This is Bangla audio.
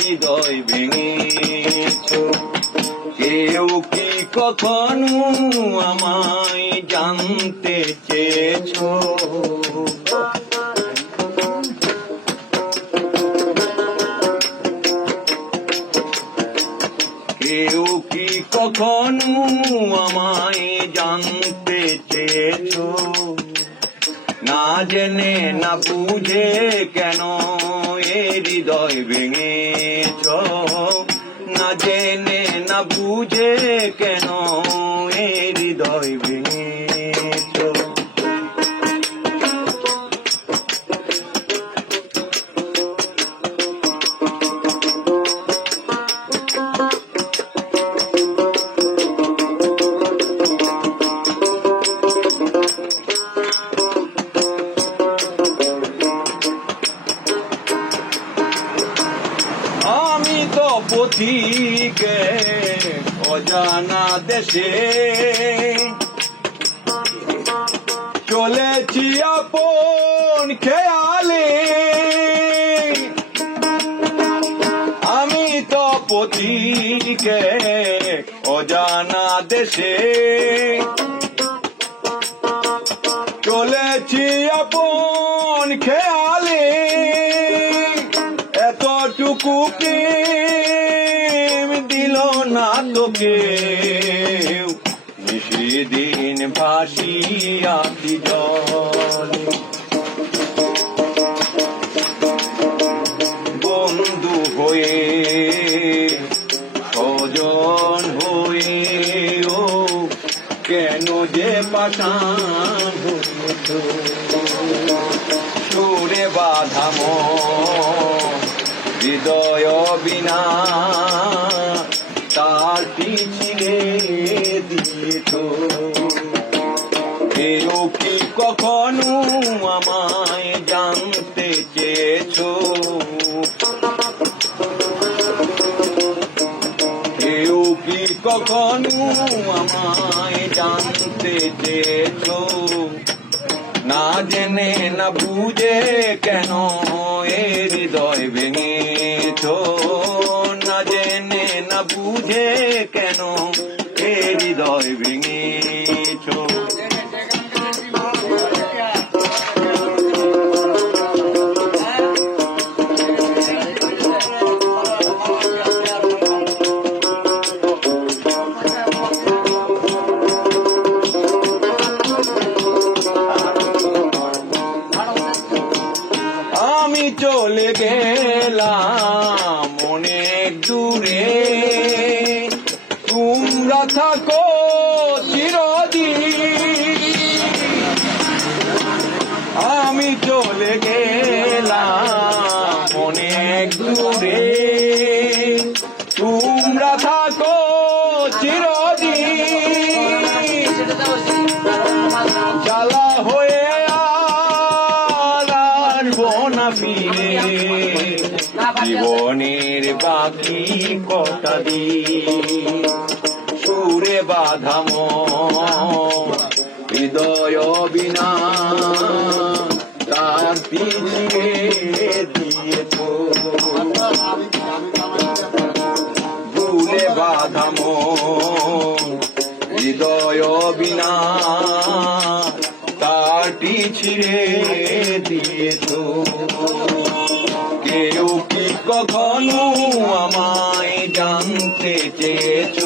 হৃদয় ভেঙেছ। কেউ কি কখনো আমায় জানতে চেয়েছ? কেউ কি কখনো আমায় জানতে চেয়েছ? না জেনে না বুঝে কেন এ হৃদয় ভেঙেছ? না জেনে না বুঝে কেন এ হৃদয় ভেঙেছ? আমি তো পথিকে অজানা দেশে চলেছি আপন খেয়ালে। আমি তো পথিকে অজানা দেশে চলেছি আপন খেয়ালে। এতটুকু প্রেম দিল না তোকে, নিশিদিন ভাসিয়াছি জলে। বন্ধু হয়ে স্বজন হয়ে ও কেন যে পাষাণ হইছ? সুরে বাঁধা মন হৃদয় বিনা তার পিছিয়ে দিয়েছ। কেউ কি কখনো আমায় জানতে চেয়েছ? কেউ কি কখনো আমায় জানতে চেয়েছ? না জেনে না বুঝে কেন এ হৃদয় ভেঙেছ? না জেনে না বুঝে কেন এ হৃদয় ভেঙেছ? আমি চলে গেলাম অনেক দূরে, তোমরা থাকো চিরদিন। আমি চলে গেলাম অনেক দূরে, তোমরা থাকো চিরদিন। জ্বালা হয়ে না ফিরে জীবনের বাকি কটা দিন। সুরে বাঁধা মন হৃদয় বিনা তার পিছিয়ে দিয়েছ। ভুলে বাঁধা মন হৃদয় বিনা তারটি ছিঁড়ে দিয়েছ। কেউ কি কখনো আমায় জানতে চেয়েছ?